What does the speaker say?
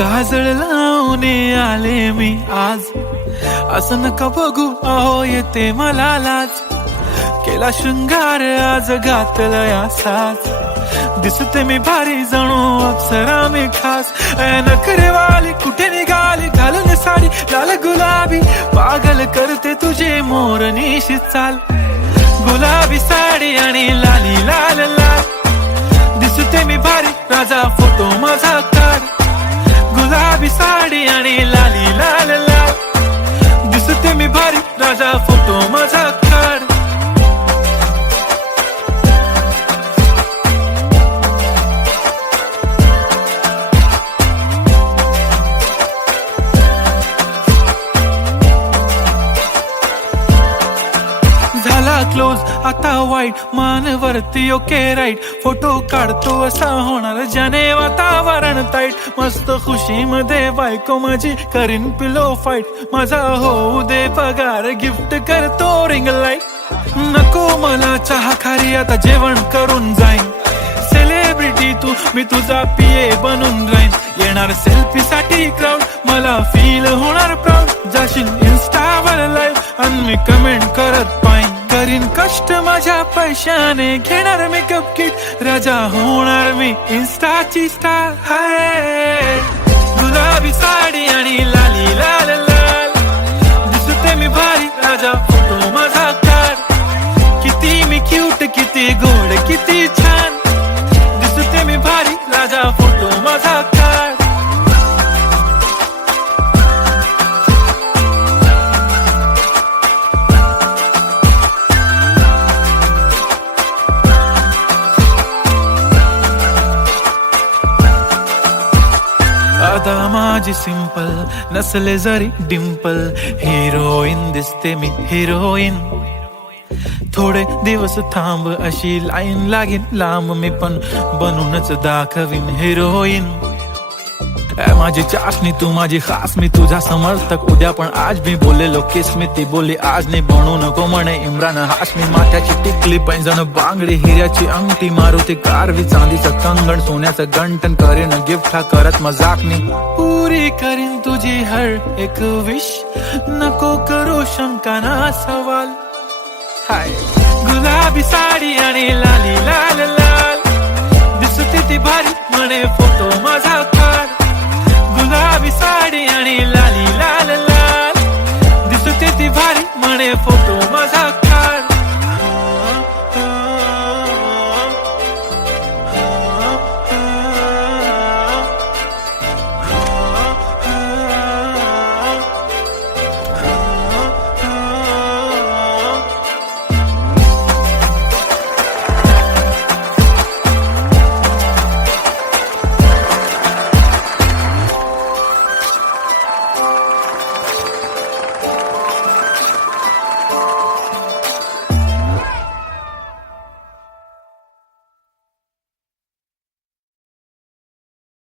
काजळ लावून आले मी आज, असं नका बघू अहो येते मला लाज. केला शृंगार आज घातला साज, दिसते मी भारी जणू अप्सरा मी खास. नखरेवाली कुठे निघाली घालून साडी लाल गुलाबी, पागल करते तुझे मोरनीशी चाल. गुलाबी साडी आणि लाली लाल लाल, दिसते मी भारी राजा फोटो माझा काढ. गुलाबी साडी आणि लाली लाल लाल, दिसते मी भारी राजा फोटो माझा काढ. झाला क्लोज आता वाईट, मानवरती ओके राईट. फोटो काढतो असा होणार ज्याने वातावरण ताईट. मस्त खुशी मध्ये बायको माझी करीन पिलो फाईट. माझा होऊ दे पगार गिफ्ट करतो रिंग लाईट. नको मला चहा खारी आता जेवण करून जाईन. सेलिब्रिटी तू मी तुझा पिये बनून राहीन. येणार सेल्फी साठी क्राऊड मला फील होणार प्राऊड. जाशील इन्स्टावर लाईव्ह आणि मी कमेंट करत पाईन. करीन कष्ट माझ्या पैशाने घेणार मेकअप किट. राजा होणार मी इन्स्टाची स्टार. हाय गुलाबी साडी आणि लाली लाल लाल, दिसते मी भारी राजा फोटो माझा काढ. किती मी क्यूट किती गोड किती छान, दिसते मी भारी राजा फोटो माझा काढ. आता माझी सिंपल नसले जरी डिंपल, हिरोईन दिसते मी हिरोईन. थोडे दिवस थांब अशी लाईन लागेल लांब, मी पण बनूनच दाखवीन हिरोईन. माझी चाशनी तू माझी खास, मी तुझा समर्थक उद्या पण आज. मी बोलेलो किस मी ती बोली आज नाही. बनू नको म्हणे इम्रान हाशमी. माथ्याची टिकली पैंजण बांगडी, हिऱ्याची अंगठी, मारुती कारवी, चांदीचं कंगण, सोन्याचं गंटन. करीन गिफ्ट हा करत मजाकनी. पुरी करीन तुझी हर एक विश, नको करू शंका ना सवाल. हाय गुलाबी साडी आणि लाली लाल लाल, दिसते ती भारी म्हणे फोटो माझा काढ. गुलाबी साडी आणि लाली लाल लाल, दिसते ती भारी म्हणे फोटो माझा.